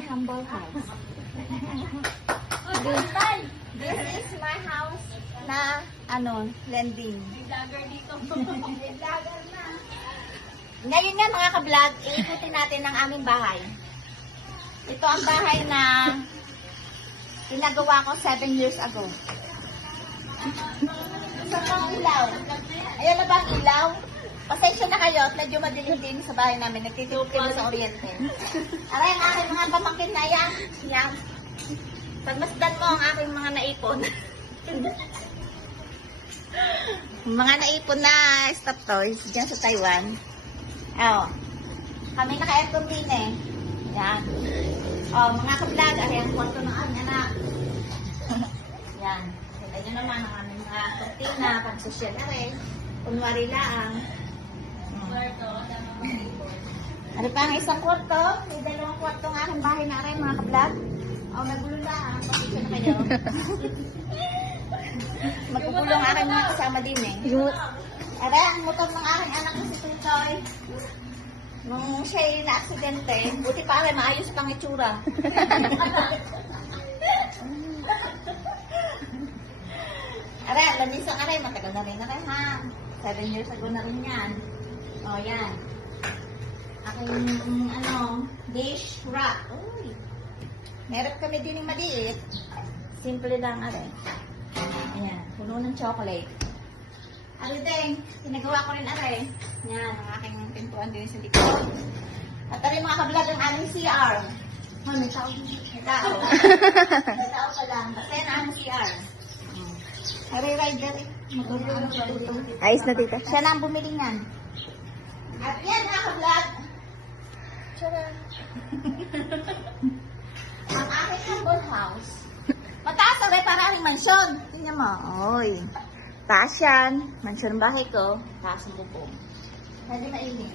my humble house. This is my house na, lending. Ngayon nga mga ka-vlog, iikutin natin ang aming bahay. Ito ang bahay na ginagawa ko 7 years ago. Isang mga ilaw. Ayan na ba ang ilaw? Pasensya na kayo at medyo madilim din sa bahay namin. Nagtitipid kami sa Oriente. Aray, ang aking mga pamangkin na yan. Yan. Pagmasdan mo ang aking mga naipon. Mga naipon na stop toys dyan sa Taiwan. Kami naka-aircon din eh. Yan. Mga ka-vlog, ay ang kwarto ng aming anak. Yan. Kita nyo naman ang aming mga kortina, pag-social na rin. Kunwari lang. Ano pa ang isang kwarto? May 2 kwarto ng aking bahay na rin, mga ka-vlog. Nagulo lang. Pasensya na kayo. Magkukulo ang aking mga kasama din eh. Aray, ang motor ng aking anak na si Tutoy. Nung siya'y na-aksidente, buti pa rin, maayos pang itsura. Aray, lamisang aray, matagal na rin na rin ha. 7 years ago na rin yan. Yan. Aking, dish rack. Uy. Meron kami din yung maliit. Simple lang, aray. Ayan, puno ng chocolate. Aray din, pinagawa ko rin aray. Yan, ang aking pintuan din sa likod. At aray mga ka-vlog ang aming CR. May tao. May tao. May tao pa lang. Kasi yan ang CR. Aray, rider eh. Ayos na, tita. Siya na ang bumili niyan. At yan mga ka-vlog. Tcharam. Ang aking humble house. Mataas aray para ang mansyon. Tingnan mo. Oy. Taas yan. Mansyon ang bahay ko. Taas ang bubong. Hindi mainit.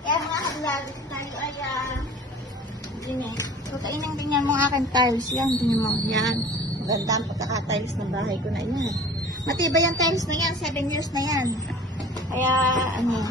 Kaya mga ka-vlog, ito tayo ay kainin din yan mga aking tiles. Yan, tingnan mo. Yan. Maganda ang pagkaka-tiles ng bahay ko na yan. Matibay yung tiles na yan. 7 years na yan. Kaya, yan.